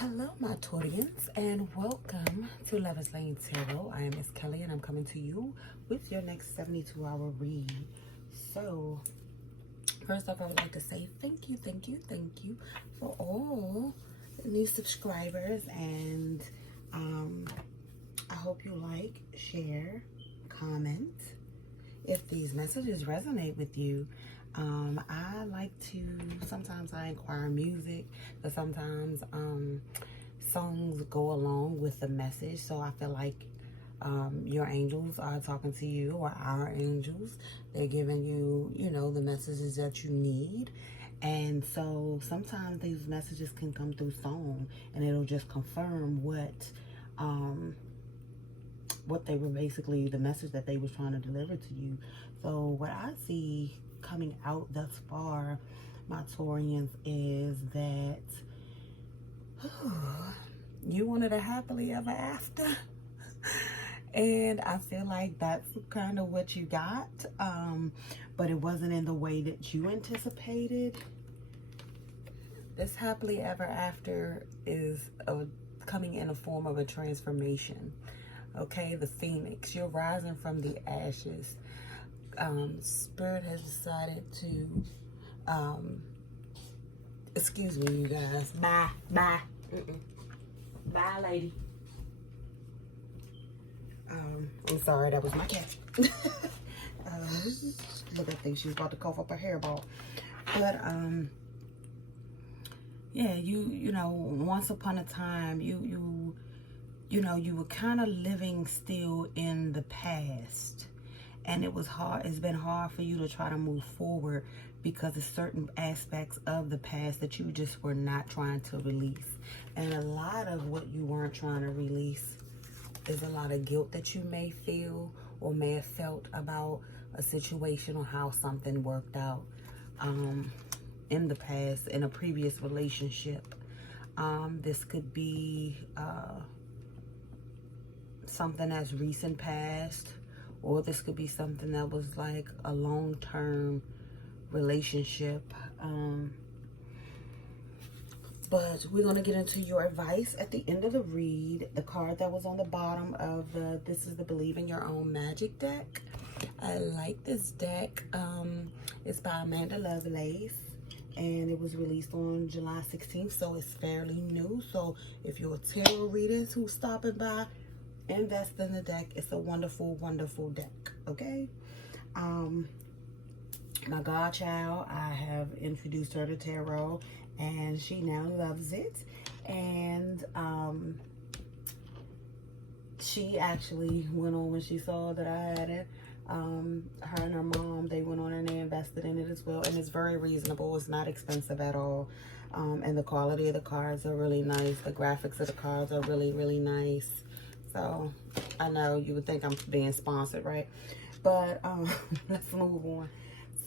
Hello, my Taurians, and welcome to Lover's Lane Tarot. I am Miss Kelly, and I'm coming to you with your next 72-hour read. So, first off, I would like to say thank you for all the new subscribers, and I hope you like, share, comment. If these messages resonate with you, I like to, sometimes I inquire music, but sometimes songs go along with the message. So I feel like your angels are talking to you, or our angels. They're giving you, the messages that you need. And so sometimes these messages can come through song, and it'll just confirm what they were basically, the message that they were trying to deliver to you. So what I see coming out thus far, my Taurians, is that you wanted a happily ever after. And I feel like that's kind of what you got, but it wasn't in the way that you anticipated. This happily ever after is coming in a form of a transformation. Okay, the phoenix, you're rising from the ashes. Spirit has decided to, excuse me, you guys. Bye. Bye, lady. I'm sorry, that was my cat. Look, I think she's about to cough up a hairball. But, yeah, you know, once upon a time, you were kind of living still in the past. And it was hard. It's been hard for you to try to move forward because of certain aspects of the past that you just were not trying to release. And a lot of what you weren't trying to release is a lot of guilt that you may feel or may have felt about a situation or how something worked out in the past, in a previous relationship. This could be something that's recent past, or this could be something that was like a long-term relationship. But we're going to get into your advice at the end of the read. The card that was on the bottom of this is the Believe in Your Own Magic deck. I like this deck. It's by Amanda Lovelace, and it was released on July 16th, so it's fairly new. So if you're a tarot reader who's stopping by, invest in the deck. It's a wonderful, wonderful deck. Okay. My godchild, I have introduced her to tarot, and she now loves it. And she actually went on when she saw that I had it. Her and her mom, they went on and they invested in it as well, and it's very reasonable. It's not expensive at all. And the quality of the cards are really nice. The graphics of the cards are really, really nice. So I know you would think I'm being sponsored, right? But let's move on.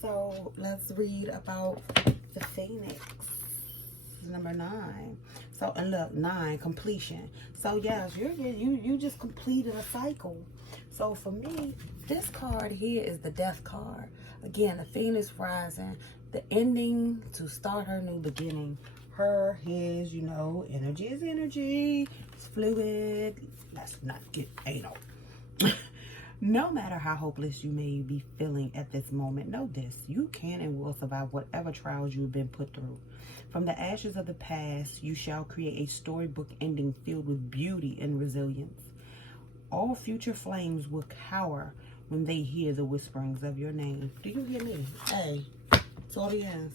So let's read about the Phoenix, number 9. So, and look, 9, completion. So yes, you just completed a cycle. So for me, this card here is the Death card. Again, the Phoenix rising, the ending to start her new beginning. Her, his, energy is energy. It's fluid. Let's not get anal. No matter how hopeless you may be feeling at this moment, know this: you can and will survive whatever trials you've been put through. From the ashes of the past, you shall create a storybook ending filled with beauty and resilience. All future flames will cower when they hear the whisperings of your name. Do you hear me? Hey, Taurians.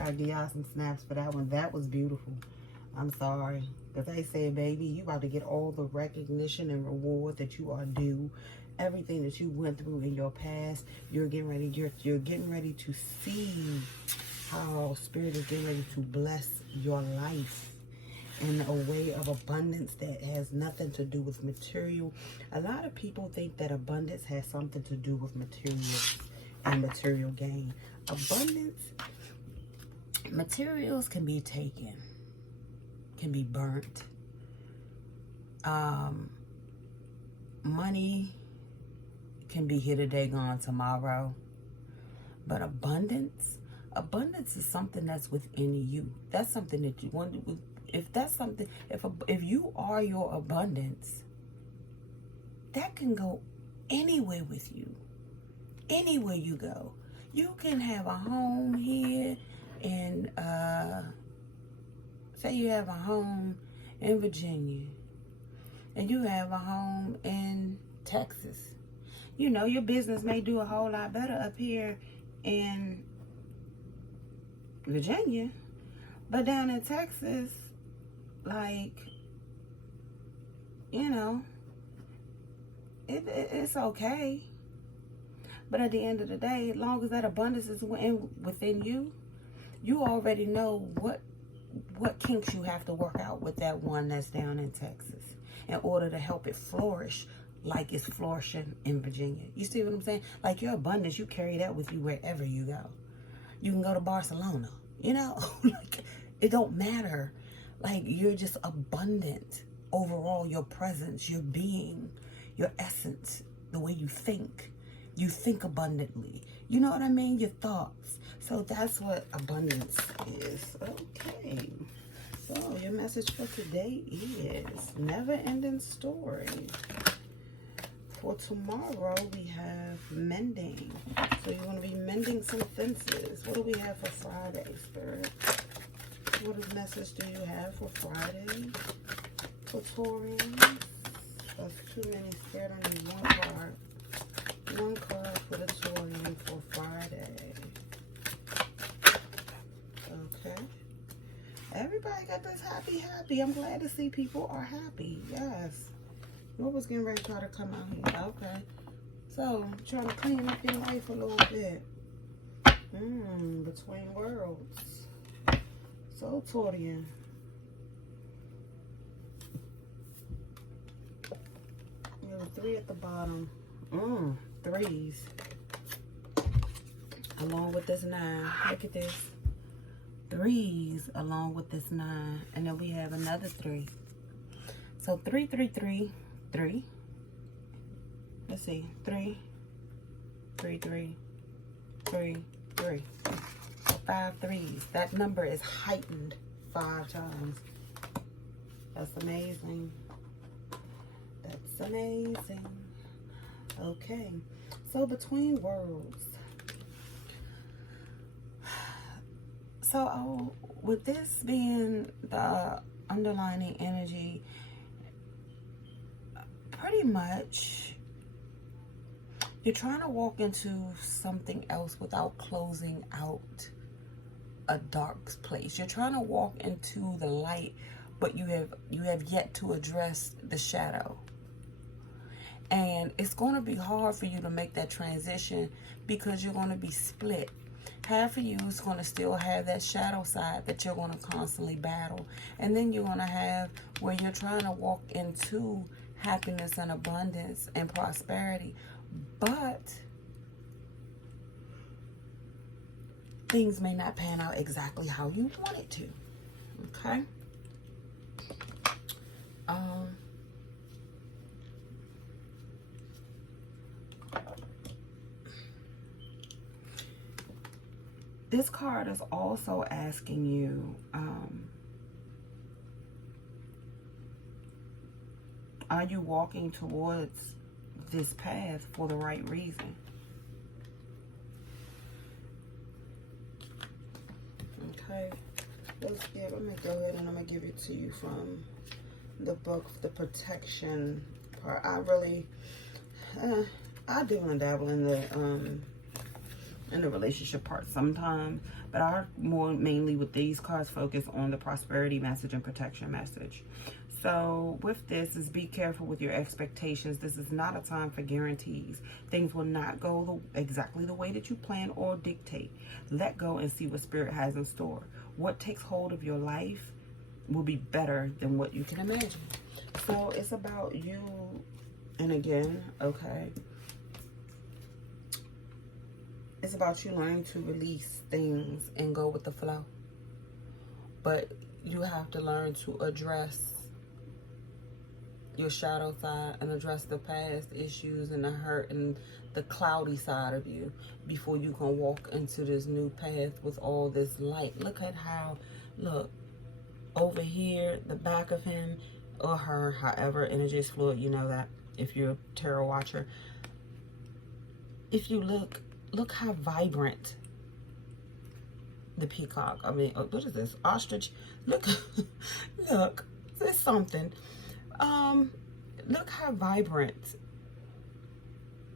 I'll give y'all some snaps for that one. That was beautiful. I'm sorry. Because they say, baby, you about to get all the recognition and reward that you are due. Everything that you went through in your past, you're getting ready. You're getting ready to see how Spirit is getting ready to bless your life in a way of abundance that has nothing to do with material. A lot of people think that abundance has something to do with materials and material gain. Abundance, materials can be taken, can be burnt. Money can be here today, gone tomorrow. But abundance Abundance is something that's within you. That's something that you want. If that's something, if you are your abundance, that can go anywhere with you. Anywhere you go, you can have a home here in, say you have a home in Virginia, and you have a home in Texas. You know, your business may do a whole lot better up here in Virginia, but down in Texas, like, you know, it's okay. But at the end of the day, as long as that abundance is within you, you already know what kinks you have to work out with that one that's down in Texas in order to help it flourish like it's flourishing in Virginia. You see what I'm saying? Like, your abundance, you carry that with you wherever you go. You can go to Barcelona, you know? Like, it don't matter. Like, you're just abundant overall. Your presence, your being, your essence, the way you think. You think abundantly. You know what I mean? Your thoughts. So that's what abundance is. Okay. So your message for today is never-ending story. For tomorrow, we have mending. So you're going to be mending some fences. What do we have for Friday, Spirit? What message do you have for Friday? For Taurus? That's too many, Spirit. I need one card. One card for the Taurian for Friday. Okay. Everybody got this happy. I'm glad to see people are happy. Yes. What was getting ready to try to come out here? Okay. So, trying to clean up your life a little bit. Between worlds. So, Taurian. You have a 3 at the bottom. Threes. Along with this 9. Look at this. 3s along with this 9. And then we have another 3. So 3, 3, 3, 3. Let's see. 3, 3, 3, 3, 3. So 5 3s. That number is heightened 5 times. That's amazing. That's amazing. Okay. So between worlds. So with this being the underlining energy, pretty much you're trying to walk into something else without closing out a dark place. You're trying to walk into the light, but you have yet to address the shadow. And it's going to be hard for you to make that transition because you're going to be split. Half of you is going to still have that shadow side that you're going to constantly battle. And then you're going to have where you're trying to walk into happiness and abundance and prosperity. But things may not pan out exactly how you want it to. Okay? This card is also asking you, are you walking towards this path for the right reason? Okay, let me go ahead and I'm going to give it to you from the book, The Protection part. I do want to dabble in the relationship part sometimes, but I more mainly with these cards focus on the prosperity message and protection message. So with this is be careful with your expectations. This is not a time for guarantees. Things will not go exactly the way that you plan or dictate. Let go and see what Spirit has in store. What takes hold of your life will be better than what you can imagine. So it's about you, and again, okay, it's about you learning to release things and go with the flow. But you have to learn to address your shadow side and address the past issues and the hurt and the cloudy side of you before you can walk into this new path with all this light. Look at how, look, over here, the back of him or her, however energy is fluid, you know that if you're a tarot watcher. If you look how vibrant the peacock, I mean, what is this, ostrich? Look, look, there's something. Look how vibrant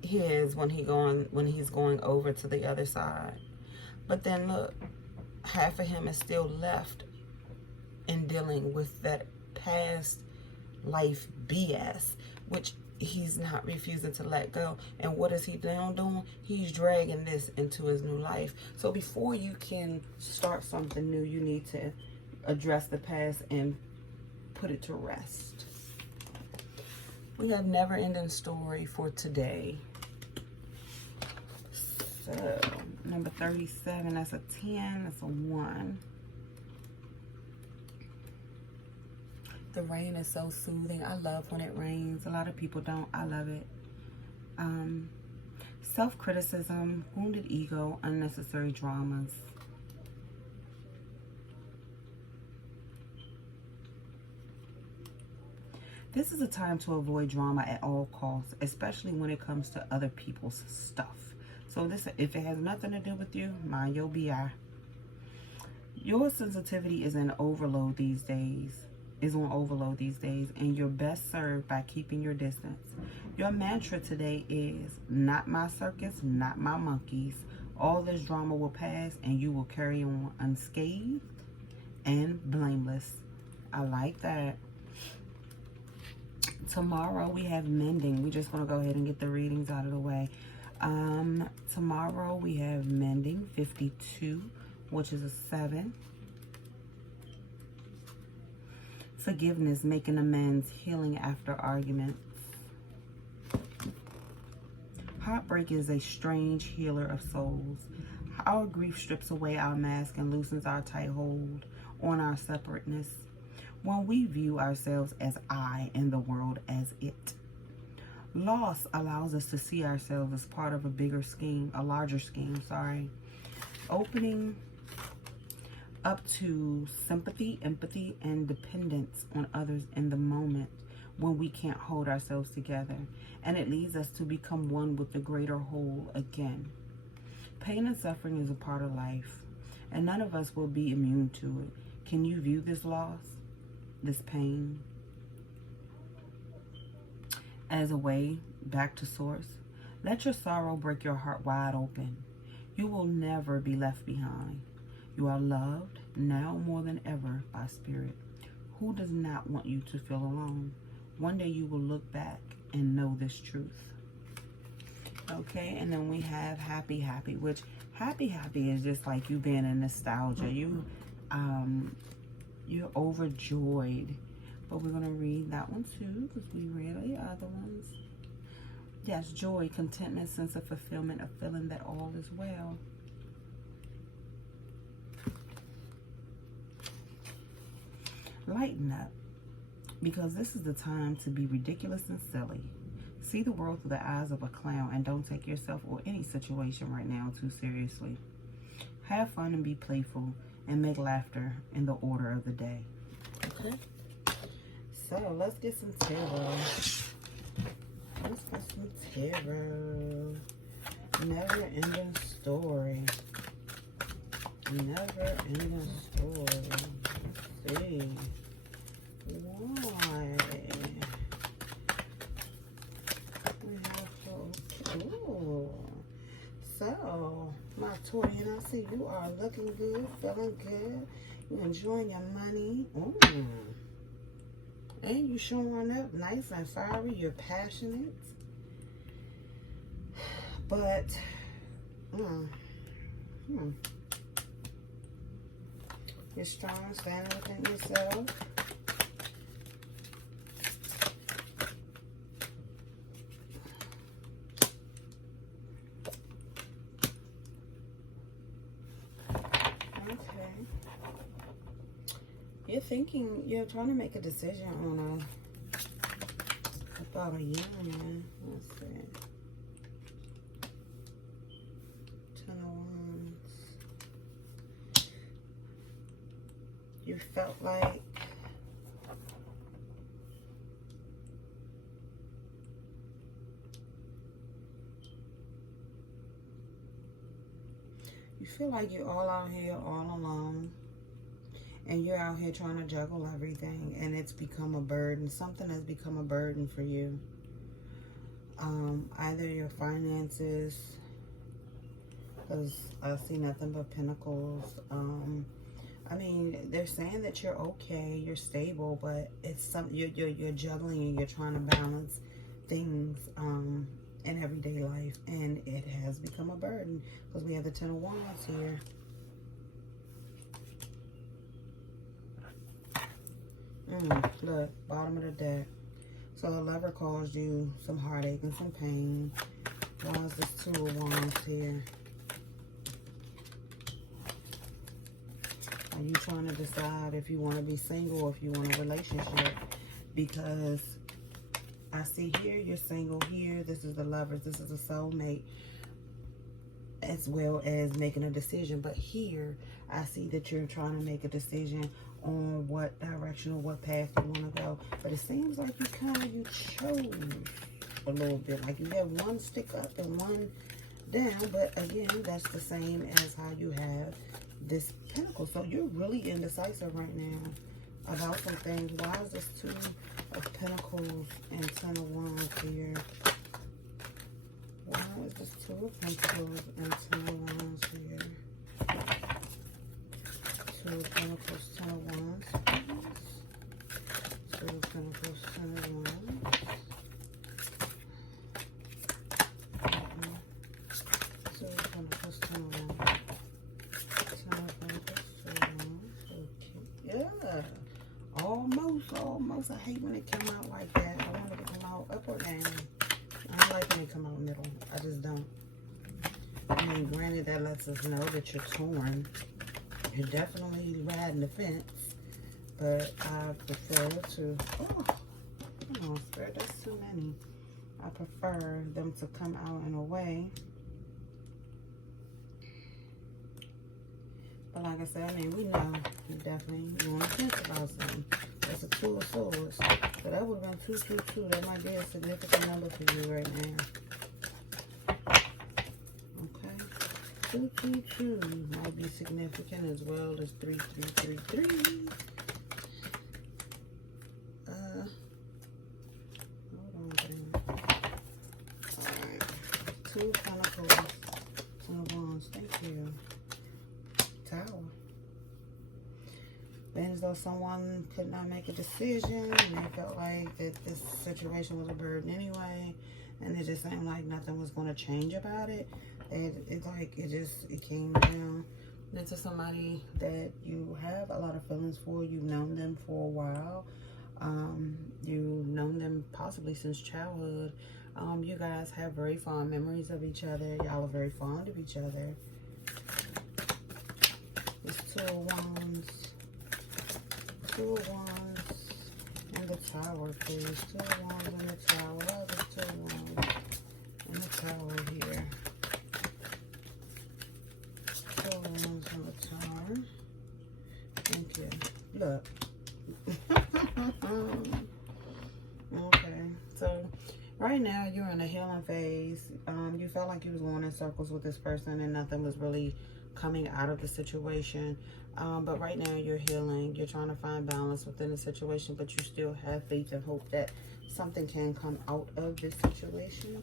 he is when he's going over to the other side. But then look, half of him is still left in dealing with that past life BS, which he's not refusing to let go. And what is he now doing? He's dragging this into his new life. So before you can start something new, you need to address the past and put it to rest. We have never-ending story for today. So number 37, that's a 10, that's a 1. The rain is so soothing. I love when it rains. A lot of people don't. I love it. Self-criticism, wounded ego, unnecessary dramas. This is a time to avoid drama at all costs, especially when it comes to other people's stuff. So this, if it has nothing to do with you, mind your BI. Your sensitivity is on overload these days, and you're best served by keeping your distance. Your mantra today is, not my circus, not my monkeys. All this drama will pass and you will carry on unscathed and blameless. I like that. Tomorrow we have mending. We're just going to go ahead and get the readings out of the way. Tomorrow we have mending 52, which is a 7. Forgiveness, making amends, healing after arguments. Heartbreak is a strange healer of souls. Our grief strips away our mask and loosens our tight hold on our separateness. When we view ourselves as I and the world as it. Loss allows us to see ourselves as part of a bigger scheme, a larger scheme, Opening up to sympathy, empathy, and dependence on others in the moment when we can't hold ourselves together. And it leads us to become one with the greater whole again. Pain and suffering is a part of life, and none of us will be immune to it. Can you view this loss, this pain, as a way back to source? Let your sorrow break your heart wide open. You will never be left behind. You are loved now more than ever by spirit. Who does not want you to feel alone? One day you will look back and know this truth. Okay, and then we have happy, which happy is just like you being in nostalgia. You're overjoyed. But we're going to read that one too, because we read the other ones. Yes, joy, contentment, sense of fulfillment, a feeling that all is well. Lighten up, because this is the time to be ridiculous and silly. See the world through the eyes of a clown, and don't take yourself or any situation right now too seriously. Have fun and be playful, and make laughter in the order of the day. Okay? So, let's get some tarot. Never ending story. Never ending story. Let's see. Why? We have to. Ooh. So, my Taurian, I see you are looking good, feeling good. You enjoying your money. Ooh. And you showing up nice and fiery. You're passionate. But, you're strong, standing within yourself. You're trying to make a decision on about a union. Let's see. Ten of Wands. You felt like you're all out here all alone, and you're out here trying to juggle everything, and it's become a burden. Something has become a burden for you. Either your finances, because I see nothing but pentacles. I mean, they're saying that you're okay, you're stable, but it's some you're juggling and you're trying to balance things in everyday life, and it has become a burden because we have the Ten of Wands here. Look, bottom of the deck. So a lover caused you some heartache and some pain. Why is this Two of Wands here? Are you trying to decide if you want to be single or if you want a relationship? Because I see here you're single here. This is the Lovers. This is a soulmate, as well as making a decision. But here I see that you're trying to make a decision on what direction or what path you want to go. But it seems like you chose a little bit. Like you have one stick up and one down. But again, that's the same as how you have this Pentacle. So you're really indecisive right now about some things. Why is this Two of Pentacles and Ten of Wands here? Why is this Two of Pentacles and Ten of Wands here? Two of Pentacles, Ten of Wands, please. Two of Pentacles, Ten of Wands. Two of Pentacles, Ten of Wands. Ten of Pentacles, Ten of Wands. Okay. Yeah. Almost. I hate when it come out like that. I want it to come out up or down. I don't like when it come out middle. I just don't. I mean, granted, that lets us know that you're torn. You're definitely riding the fence. But I prefer to... Oh, come on, Spirit. That's too many. I prefer them to come out in a way. But like I said, I mean, we know you definitely want to think about something. That's a Two of Swords. So that would have been 222. That might be a significant number for you right now. Okay. 222 might be significant as well as 3333. Hold on, damn. Alright. Two of Pentacles. Ten of Wands. Thank you. Tower. As though someone could not make a decision and they felt like that this situation was a burden anyway, and it just seemed like nothing was going to change about it. It came down into somebody that you have a lot of feelings for. You've known them for a while. You've known them possibly since childhood. You guys have very fond memories of each other. Y'all are very fond of each other. It's Two of Wands. Two of Wands and the Tower, please. Two of Wands and the Tower. Why is it Two of Wands and the Tower here? Two of Wands and the Tower. Thank you. Look. Okay. So, right now, you're in a healing phase. You felt like you was going in circles with this person and nothing was really coming out of the situation. But right now you're healing. You're trying to find balance within the situation, but you still have faith and hope that something can come out of this situation.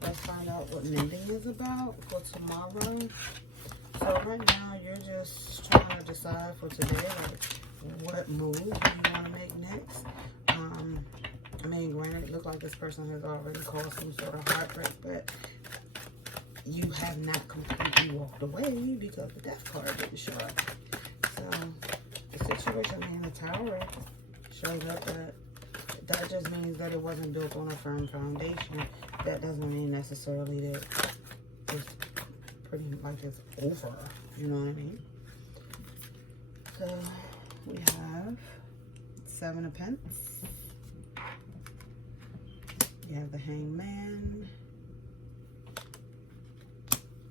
Let's find out what mending is about for tomorrow. So right now you're just trying to decide for today, like, what move do you want to make next. I mean, granted, it looks like this person has already caused some sort of heartbreak, but you have not completely walked away because the Death card didn't show up. So the situation in the Tower shows up that just means that it wasn't built on a firm foundation. That doesn't mean necessarily that it's pretty like it's over. You know what I mean? So we have Seven of Pentacles, You have the Hangman,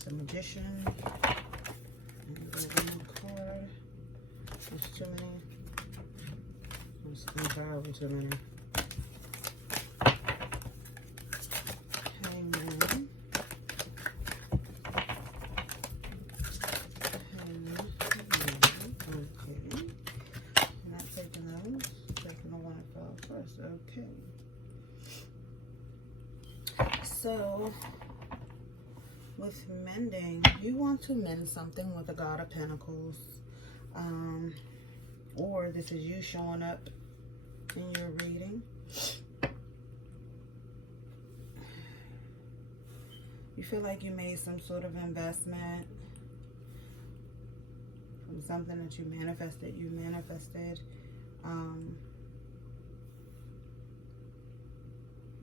the Magician, and the one card. There's too many. There's entirely too many. Hangman. Okay. Not taking those. Taking the one that fell first. Okay. So, with mending, you want to mend something with the God of Pentacles. Or this is you showing up in your reading. You feel like you made some sort of investment from something that you manifested.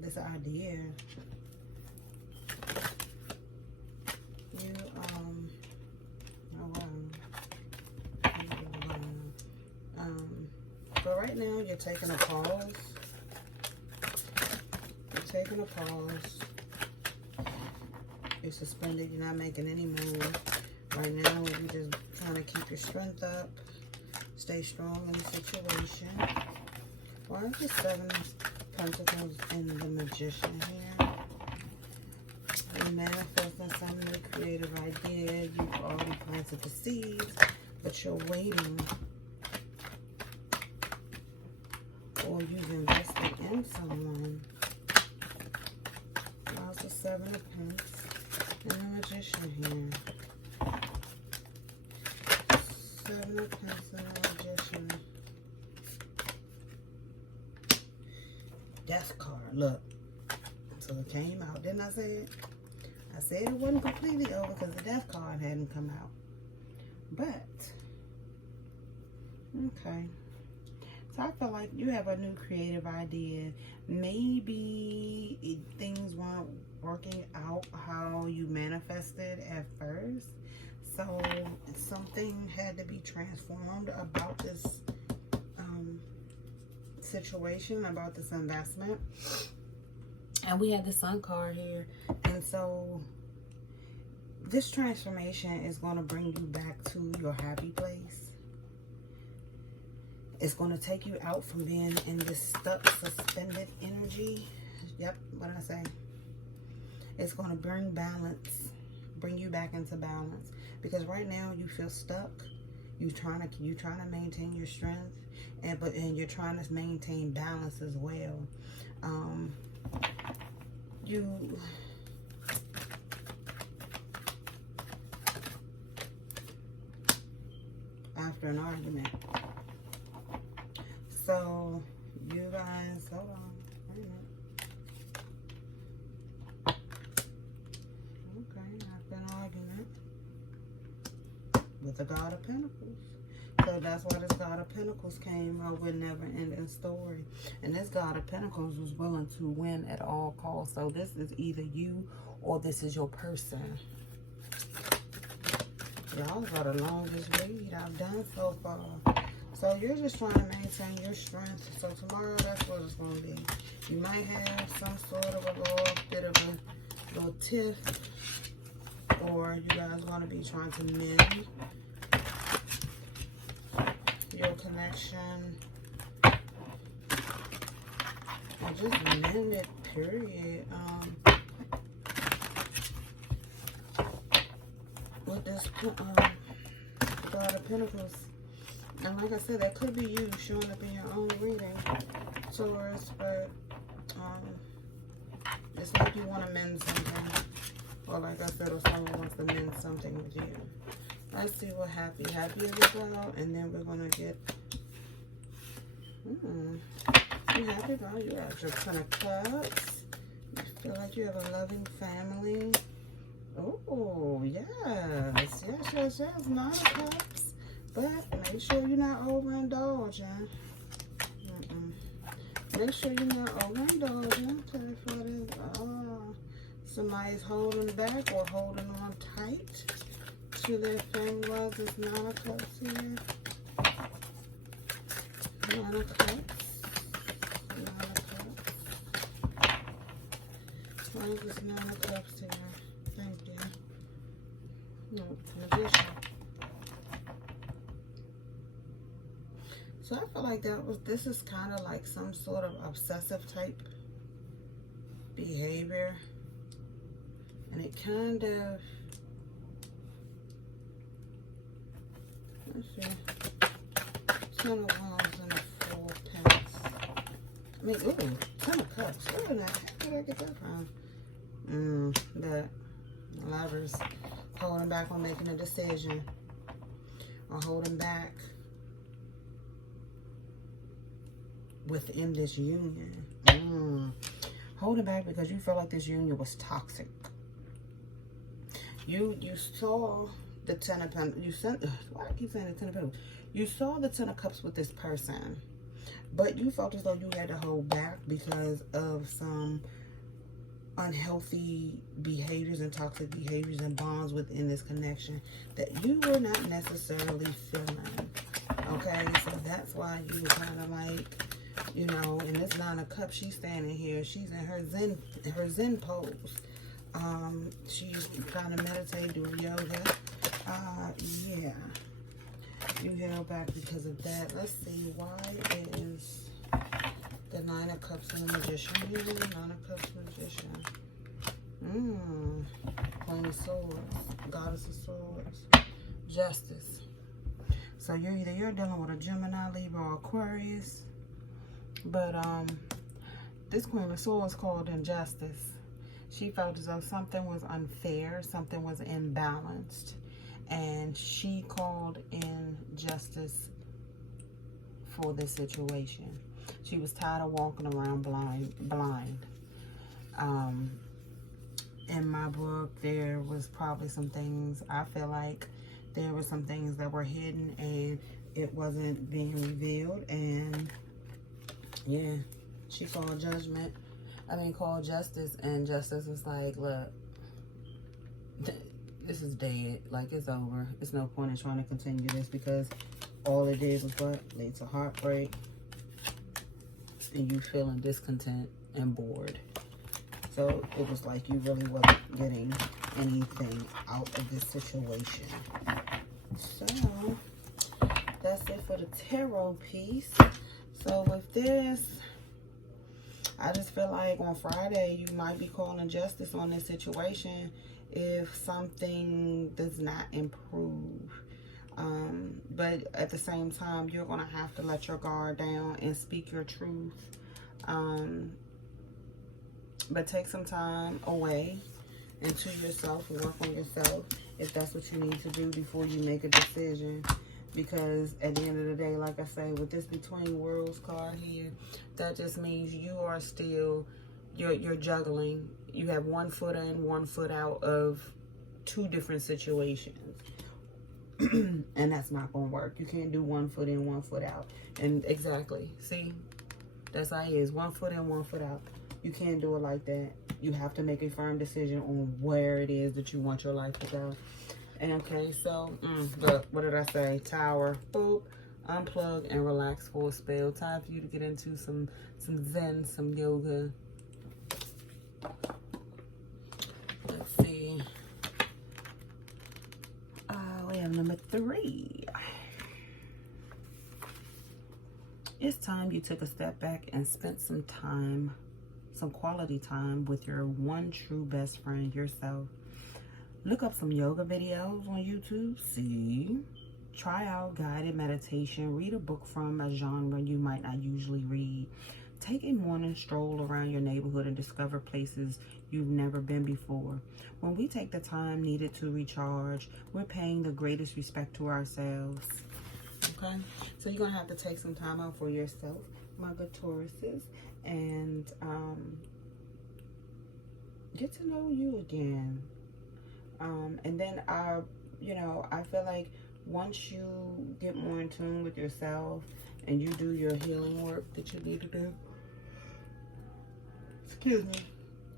This idea. But right now you're taking a pause. You're suspended. You're not making any move. Right now you just trying to keep your strength up. Stay strong in the situation. Why is the 7 of Pentacles and the Magician here? You're manifesting some new creative idea. You've already planted the seeds, but you're waiting. Or you've invested in someone. How's the 7 of Pentacles and the Magician here? 7 of Pentacles and the Magician. Death card. Look. So it came out. Didn't I say it? I said it wasn't completely over because the Death card hadn't come out. But, okay. So I feel like you have a new creative idea. Maybe things weren't working out how you manifested at first. So something had to be transformed about this situation, about this investment. And we have the Sun card here. And so this transformation is going to bring you back to your happy place. It's going to take you out from being in this stuck, suspended energy. Yep, what I say. It's going to bring balance, bring you back into balance. Because right now you feel stuck. You're trying to maintain your strength, and you're trying to maintain balance as well. After an argument. So, you guys, hold on, wait a minute. Okay, after an argument with the God of Pentacles. So that's why this God of Pentacles came up with never-ending story. And this God of Pentacles was willing to win at all costs. So this is either you or this is your person. Y'all got the longest read I've done so far. So you're just trying to maintain your strength. So tomorrow, that's what it's going to be. You might have some sort of a little bit of a little tiff. Or you guys want to be trying to mend your connection. Or just mend it, period. With this God of Pentacles. And like I said, that could be you showing up in your own reading, Taurus, but it's like you want to mend something. Or like I said, or someone wants to mend something with you. Let's see what happy is about, and then we're going to get... You happy about you have your 10 of Cups. You feel like you have a loving family. Oh, yes. Yes. 9 of Cups. But make sure you're not overindulging. Make sure you're not overindulging. Somebody's holding back or holding on tight to their family. Why is this 9 of Cups here? 9 of Cups. 9 of Cups. Bring this 9 of Cups to you. Thank you. No, Magician. So I feel like this is kind of like some sort of obsessive type behavior. And it kind of, let's see, 10 of Wands and a 4 of Pence. I mean, ooh, 10 of Cups. Where did I get that from? That Lovers holding back on making a decision, or holding back within this union. Holding back because you feel like this union was toxic. You saw the 10 of Pentacles. Why do I keep saying the 10 of Pentacles? You saw the 10 of Cups with this person, but you felt as though you had to hold back because of some unhealthy behaviors and toxic behaviors and bonds within this connection that you were not necessarily feeling. Okay, so that's why you were kind of like, you know, in this 9 of Cups, she's standing here. She's in her zen pose. She's kind of meditating, doing yoga. Yeah. You held back because of that. Let's see, why is the 9 of Cups and the Magician? 9 of Cups, Magician. Queen of Swords, Goddess of Swords, Justice. So you're dealing with a Gemini, Libra, or Aquarius. But this Queen of Swords called injustice. She felt as though something was unfair, something was imbalanced, and she called in justice for this situation. She was tired of walking around blind. In my book, there was probably some things, I feel like there were some things that were hidden and it wasn't being revealed. And yeah, she called called justice, and justice was like, look, this is dead. Like, it's over. It's no point in trying to continue this because all it did was what? Lead to heartbreak and you feeling discontent and bored. So it was like you really wasn't getting anything out of this situation. So that's it for the tarot piece. So with this, I just feel like on Friday you might be calling justice on this situation if something does not improve. But at the same time, you're going to have to let your guard down and speak your truth. But take some time away into yourself and work on yourself if that's what you need to do before you make a decision. Because at the end of the day, like I say, with this Between Worlds card here, that just means you are still, you're juggling. You have 1 foot in, 1 foot out of 2 different situations. And that's not going to work. You can't do 1 foot in, 1 foot out. And exactly, see, that's how it is. 1 foot in, 1 foot out. You can't do it like that. You have to make a firm decision on where it is that you want your life to go. And okay, so, look, what did I say? Tower, boop, unplug and relax for a spell. Time for you to get into some zen, some yoga. Let's see. We have number 3. It's time you took a step back and spent some time, some quality time with your one true best friend, yourself. Look up some yoga videos on YouTube. See, try out guided meditation. Read a book from a genre you might not usually read. Take a morning stroll around your neighborhood and discover places you've never been before. When we take the time needed to recharge, we're paying the greatest respect to ourselves. Okay? So you're going to have to take some time out for yourself, my good Tauruses, and get to know you again. And then I feel like once you get more in tune with yourself and you do your healing work that you need to do,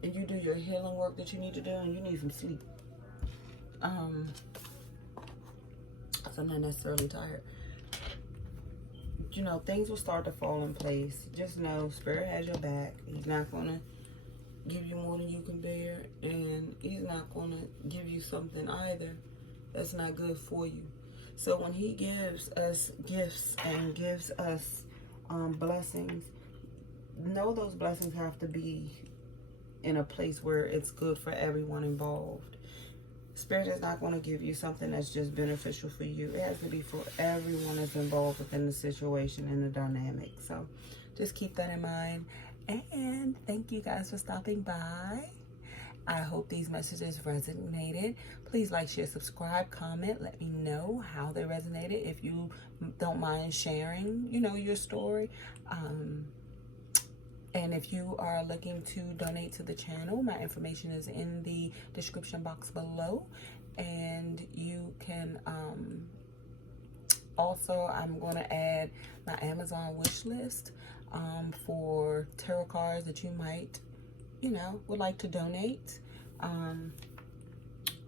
and you do your healing work that you need to do, and you need some sleep. So I'm not necessarily tired. You know, things will start to fall in place. Just know Spirit has your back. He's not gonna, give you more than you can bear, and he's not going to give you something either that's not good for you. So when he gives us gifts and gives us blessings, know those blessings have to be in a place where it's good for everyone involved. Spirit is not going to give you something that's just beneficial for you. It has to be for everyone that's involved within the situation and the dynamic. So just keep that in mind. And thank you guys for stopping by. I hope these messages resonated. Please like, share, subscribe, comment. Let me know how they resonated. If you don't mind sharing, you know, your story. And if you are looking to donate to the channel, my information is in the description box below. And you can also, I'm going to add my Amazon wish list for tarot cards that you might, you know, would like to donate.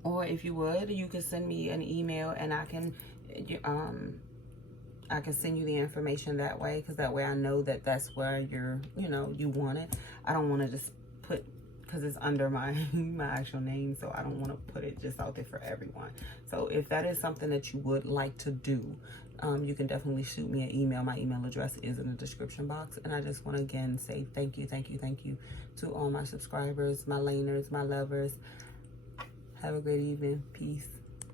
Or if you would, you can send me an email and I can send you the information that way, because that way I know that that's where you're, you know, you want it. I don't want to just put, because it's under my actual name, so I don't want to put it just out there for everyone. So if that is something that you would like to do, you can definitely shoot me an email. My email address is in the description box. And I just want to again say thank you to all my subscribers, my laners, my lovers. Have a great evening. Peace.